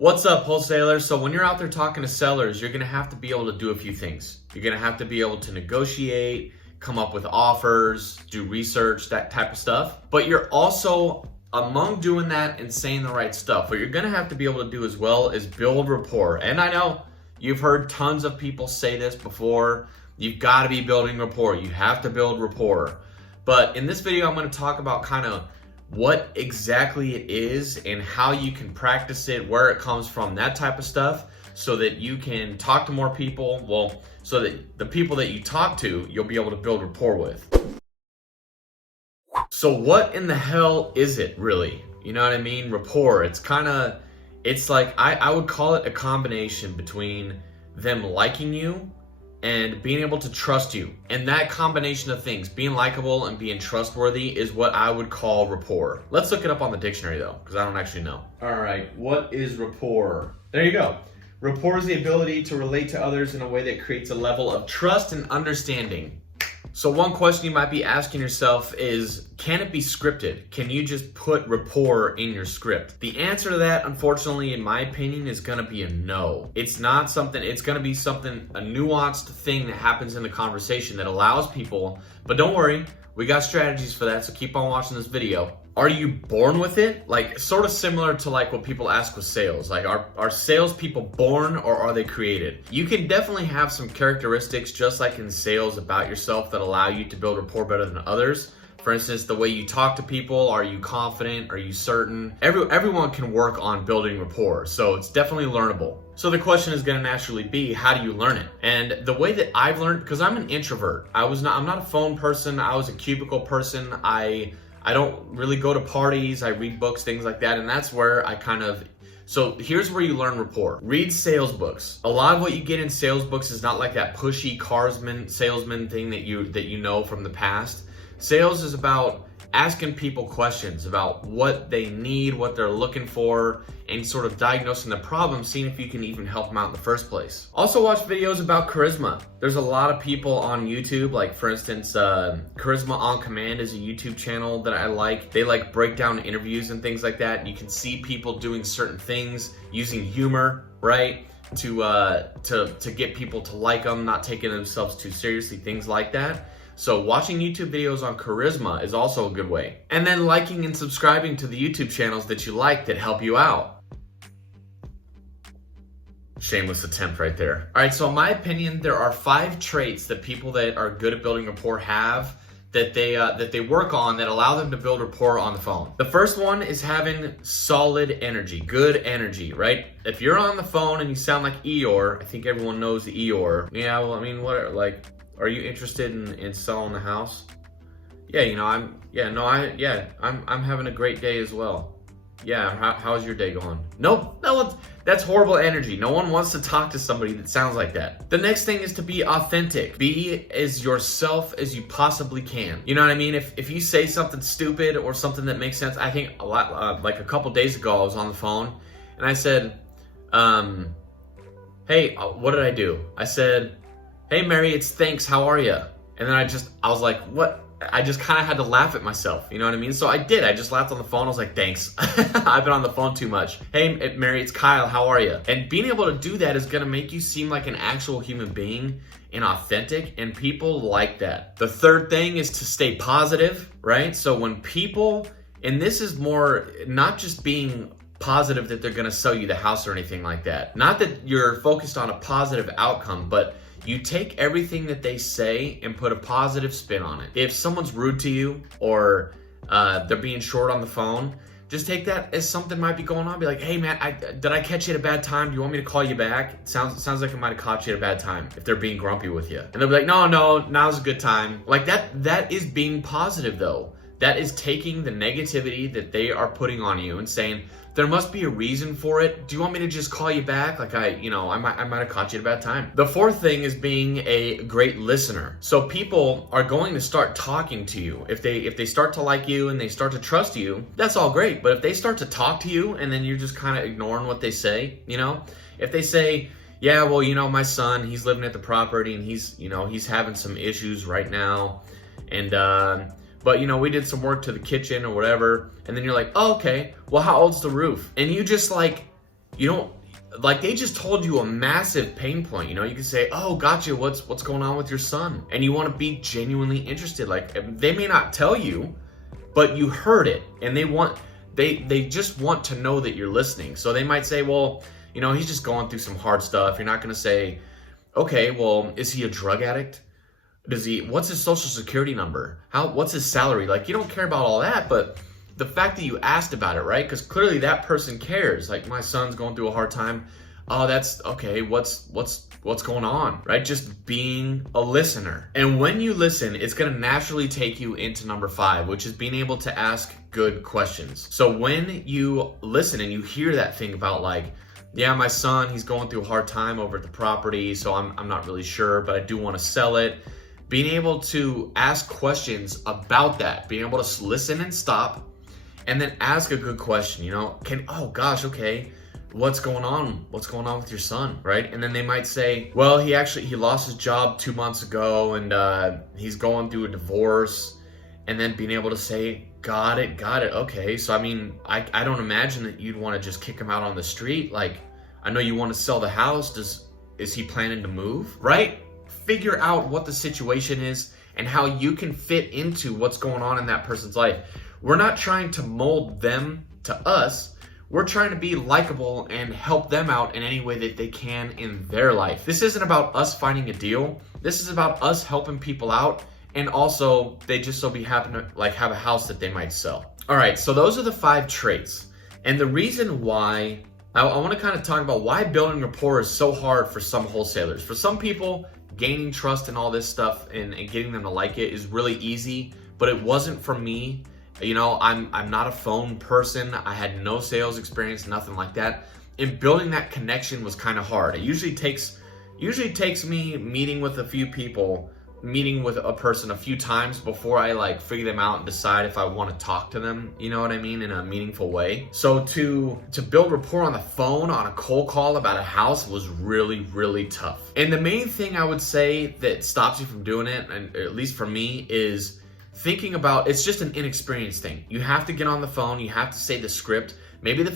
What's up, wholesalers? So when you're out there talking to sellers, you're gonna have to be able to do a few things. You're gonna have to be able to negotiate, come up with offers, do research, that type of stuff. But you're also, among doing that and saying the right stuff, what you're gonna have to be able to do as well is build rapport. And I know you've heard tons of people say this before. You've gotta be building rapport. You have to build rapport. But in this video, I'm gonna talk about kind of what exactly it is and how you can practice it, where it comes from, that type of stuff, so that you can talk to more people. Well, so that the people that you talk to, you'll be able to build rapport with. So what in the hell is it really? You know what I mean? Rapport. It's like, I would call it a combination between them liking you and being able to trust you. And that combination of things, being likable and being trustworthy, is what I would call rapport. Let's look it up on the dictionary though, because I don't actually know. All right, what is rapport? There you go. Rapport is the ability to relate to others in a way that creates a level of trust and understanding. So one question you might be asking yourself is, can it be scripted? Can you just put rapport in your script? The answer to that, unfortunately, in my opinion, is gonna be a no. It's not something, it's gonna be something, a nuanced thing that happens in the conversation that allows people, but don't worry, we got strategies for that, so keep on watching this video. Are you born with it? Like, sort of similar to like what people ask with sales. Like, are salespeople born or are they created? You can definitely have some characteristics, just like in sales, about yourself that allow you to build rapport better than others. For instance, the way you talk to people. Are you confident? Are you certain? Everyone can work on building rapport, so it's definitely learnable. So the question is gonna naturally be, how do you learn it? And the way that I've learned, because I'm an introvert. I'm not a phone person. I was a cubicle person. I don't really go to parties. I read books, things like that, and that's where so here's where you learn rapport. Read sales books. A lot of what you get in sales books is not like that pushy salesman thing that you know from the past. Sales is about asking people questions about what they need, what they're looking for, and sort of diagnosing the problem, seeing if you can even help them out in the first place. Also watch videos about charisma. There's a lot of people on YouTube, like for instance, Charisma on Command is a YouTube channel that I like. They like break down interviews and things like that. You can see people doing certain things, using humor, right? To get people to like them, not taking themselves too seriously, things like that. So watching YouTube videos on charisma is also a good way. And then liking and subscribing to the YouTube channels that you like that help you out. Shameless attempt right there. All right, so in my opinion, there are 5 traits that people that are good at building rapport have that they work on that allow them to build rapport on the phone. The first one is having solid energy, good energy, right? If you're on the phone and you sound like Eeyore, I think everyone knows the Eeyore. Yeah, well, I mean, are you interested in selling the house? Yeah, you know, I'm having a great day as well. Yeah, how's your day going? Nope, no, that's horrible energy. No one wants to talk to somebody that sounds like that. The next thing is to be authentic. Be as yourself as you possibly can. You know what I mean? If you say something stupid or something that makes sense, I think like a couple days ago, I was on the phone and I said, hey, what did I do? I said, hey Mary, it's thanks, how are you? And then I was like, what? I just kind of had to laugh at myself, you know what I mean? So I did, I just laughed on the phone, I was like, thanks. I've been on the phone too much. Hey Mary, it's Kyle, how are you? And being able to do that is gonna make you seem like an actual human being and authentic, and people like that. The third thing is to stay positive, right? So when people, and this is more, not just being positive that they're gonna sell you the house or anything like that. Not that you're focused on a positive outcome, but you take everything that they say and put a positive spin on it. If someone's rude to you or they're being short on the phone, just take that as something might be going on. Be like, hey man, did I catch you at a bad time? Do you want me to call you back? It sounds like I might have caught you at a bad time, if they're being grumpy with you. And they'll be like, no, now's a good time. Like that is being positive though. That is taking the negativity that they are putting on you and saying, there must be a reason for it. Do you want me to just call you back? Like I might have caught you at a bad time. The fourth thing is being a great listener. So people are going to start talking to you. If they start to like you and they start to trust you, that's all great. But if they start to talk to you and then you're just kind of ignoring what they say, you know, if they say, yeah, well, you know, my son, he's living at the property and he's having some issues right now. And but you know, we did some work to the kitchen or whatever, and then you're like, oh, okay, well, how old's the roof? And you just like you don't, like, they just told you a massive pain point. You know, you can say, oh, gotcha, what's going on with your son? And you want to be genuinely interested. Like, they may not tell you, but you heard it, and they just want to know that you're listening. So they might say, well, you know, he's just going through some hard stuff. You're not going to say, okay, well, is he a drug addict? What's his social security number? What's his salary? Like, you don't care about all that, but the fact that you asked about it, right? Because clearly that person cares. Like, my son's going through a hard time. Oh, that's okay. What's going on, right? Just being a listener. And when you listen, it's going to naturally take you into number 5, which is being able to ask good questions. So when you listen and you hear that thing about, like, yeah, my son, he's going through a hard time over at the property, so I'm not really sure, but I do want to sell it. Being able to ask questions about that, being able to listen and stop, and then ask a good question, you know, oh gosh, okay, what's going on? What's going on with your son, right? And then they might say, well, he lost his job 2 months ago, and he's going through a divorce. And then being able to say, got it, okay. So, I mean, I don't imagine that you'd want to just kick him out on the street. Like, I know you want to sell the house. Is he planning to move, right? Figure out what the situation is and how you can fit into what's going on in that person's life. We're not trying to mold them to us. We're trying to be likable and help them out in any way that they can in their life. This isn't about us finding a deal. This is about us helping people out. And also, they just so happen to like have a house that they might sell. All right, so those are the 5 traits. And the reason why, I want to kind of talk about why building rapport is so hard for some wholesalers. For some people, gaining trust and all this stuff and getting them to like it is really easy, but it wasn't for me. You know, I'm not a phone person. I had no sales experience, nothing like that. And building that connection was kind of hard. It usually takes me meeting with a person a few times before I like figure them out and decide if I want to talk to them, you know what I mean, in a meaningful way. So to build rapport on the phone, on a cold call about a house was really, really tough. And the main thing I would say that stops you from doing it, and at least for me, is thinking about, it's just an inexperienced thing. You have to get on the phone, you have to say the script. Maybe the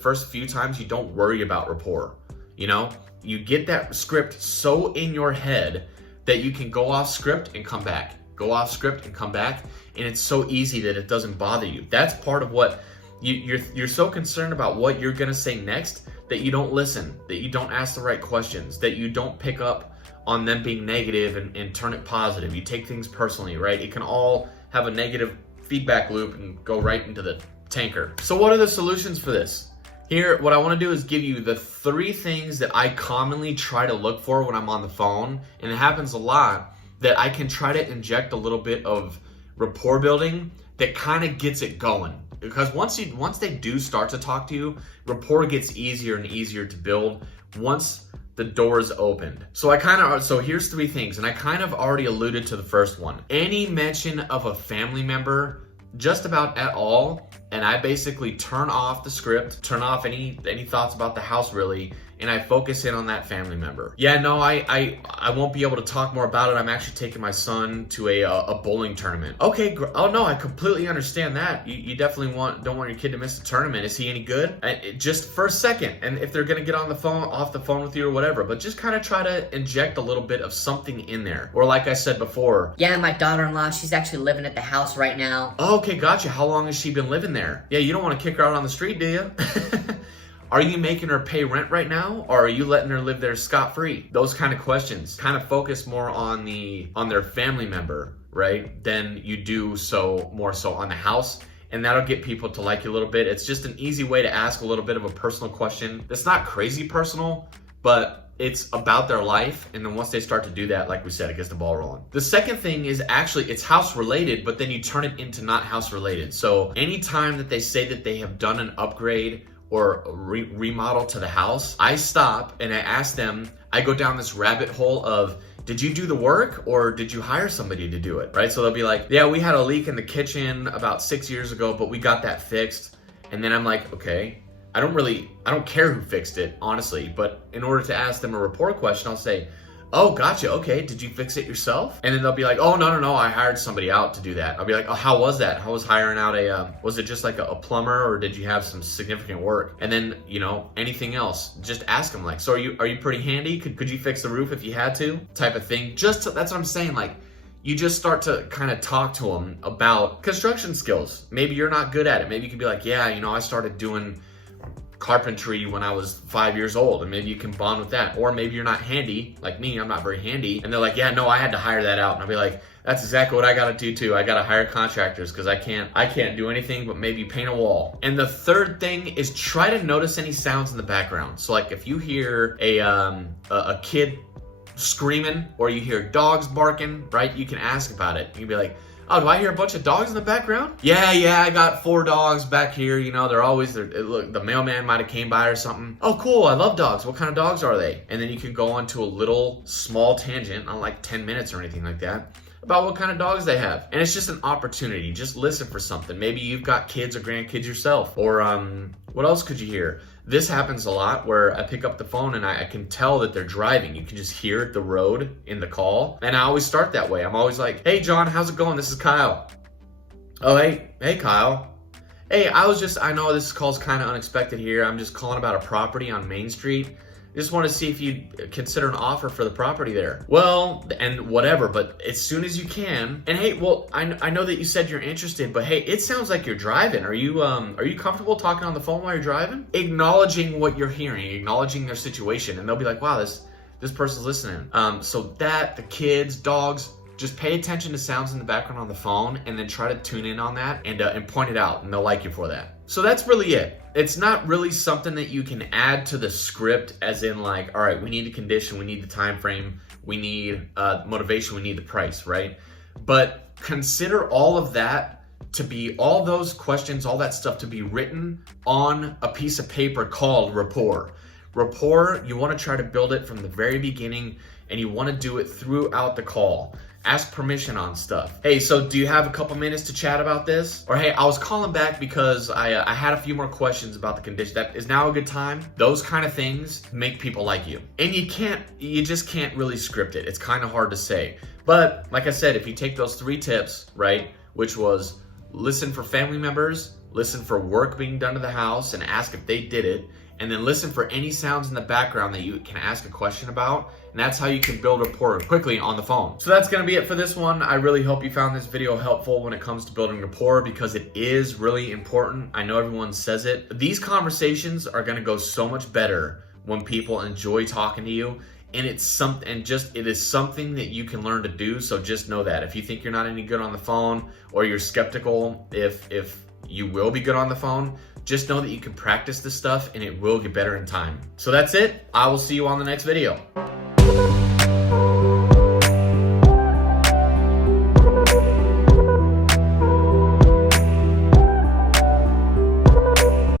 first few times you don't worry about rapport, you know? You get that script so in your head that you can go off script and come back, and it's so easy that it doesn't bother you. That's part of what you're so concerned about what you're gonna say next that you don't listen, that you don't ask the right questions, that you don't pick up on them being negative and turn it positive. You take things personally, right? It can all have a negative feedback loop and go right into the tanker. So what are the solutions for this? Here, what I want to do is give you the 3 things that I commonly try to look for when I'm on the phone, and it happens a lot, that I can try to inject a little bit of rapport building that kind of gets it going. Because once they do start to talk to you, rapport gets easier and easier to build once the door is opened. So here's 3 things, and I kind of already alluded to the first one. Any mention of a family member, just about at all, and I basically turn off the script, turn off any thoughts about the house really, and I focus in on that family member. Yeah, no, I won't be able to talk more about it. I'm actually taking my son to a bowling tournament. Okay, oh no, I completely understand that. You definitely don't want your kid to miss the tournament. Is he any good? Just for a second, and if they're gonna get off the phone with you or whatever, but just kind of try to inject a little bit of something in there. Or like I said before, yeah, my daughter-in-law, she's actually living at the house right now. Okay, gotcha. How long has she been living there? Yeah, you don't want to kick her out on the street, do you? Are you making her pay rent right now, or are you letting her live there scot-free? Those kind of questions kind of focus more on their family member, right, than you do more so on the house, and that'll get people to like you a little bit. It's just an easy way to ask a little bit of a personal question that's not crazy personal, but it's about their life, and then once they start to do that, like we said, it gets the ball rolling. The second thing is actually, it's house related, but then you turn it into not house related. So anytime that they say that they have done an upgrade or remodel to the house, I stop and I ask them, I go down this rabbit hole of, did you do the work or did you hire somebody to do it, right? So they'll be like, yeah, we had a leak in the kitchen about 6 years ago, but we got that fixed. And then I'm like, okay, I don't care who fixed it, honestly, but in order to ask them a rapport question, I'll say, oh, gotcha, okay, did you fix it yourself? And then they'll be like, oh, no, I hired somebody out to do that. I'll be like, oh, how was that? How was hiring out was it just like a plumber, or did you have some significant work? And then, you know, anything else, just ask them like, so are you pretty handy? Could you fix the roof if you had to? Type of thing. That's what I'm saying, like, you just start to kind of talk to them about construction skills. Maybe you're not good at it. Maybe you could be like, yeah, you know, I started doing carpentry when I was 5 years old, and maybe you can bond with that. Or maybe you're not handy, like me, I'm not very handy. And they're like, yeah, no, I had to hire that out. And I'll be like, that's exactly what I gotta do too. I gotta hire contractors because I can't do anything but maybe paint a wall. And the third thing is try to notice any sounds in the background. So like if you hear a kid screaming or you hear dogs barking, right? You can ask about it. You can be like, oh, do I hear a bunch of dogs in the background? Yeah, I got 4 dogs back here. You know, they're always there. Look, the mailman might have came by or something. Oh, cool. I love dogs. What kind of dogs are they? And then you can go on to a little small tangent, not like 10 minutes or anything like that, about what kind of dogs they have. And it's just an opportunity. Just listen for something. Maybe you've got kids or grandkids yourself. Or what else could you hear? This happens a lot where I pick up the phone and I can tell that they're driving. You can just hear the road in the call. And I always start that way. I'm always like, hey, John, how's it going? This is Kyle. Oh, hey, Kyle. Hey, I know this call's kind of unexpected here. I'm just calling about a property on Main Street. Just want to see if you'd consider an offer for the property there. Well, and whatever, but as soon as you can. And hey, well, I know that you said you're interested, but hey, it sounds like you're driving. Are you comfortable talking on the phone while you're driving? Acknowledging what you're hearing, acknowledging their situation, and they'll be like, wow, this person's listening. So that, the kids, dogs, just pay attention to sounds in the background on the phone and then try to tune in on that and point it out, and they'll like you for that. So that's really it. It's not really something that you can add to the script as in like, all right, we need the condition, we need the time frame, we need motivation, we need the price, right? But consider all of that to be, all those questions, all that stuff to be written on a piece of paper called Rapport. Rapport, you want to try to build it from the very beginning, and you want to do it throughout the call. Ask permission on stuff. Hey, so do you have a couple minutes to chat about this? Or hey, I was calling back because I had a few more questions about the condition. That is now a good time. Those kind of things make people like you. And you just can't really script it. It's kind of hard to say. But like I said, if you take those 3 tips, right, which was listen for family members, listen for work being done to the house and ask if they did it, and then listen for any sounds in the background that you can ask a question about. And that's how you can build rapport quickly on the phone. So that's gonna be it for this one. I really hope you found this video helpful when it comes to building rapport, because it is really important. I know everyone says it. These conversations are gonna go so much better when people enjoy talking to you. And it is something that you can learn to do. So just know that if you think you're not any good on the phone, or you're skeptical if you will be good on the phone, just know that you can practice this stuff and it will get better in time. So that's it. I will see you on the next video.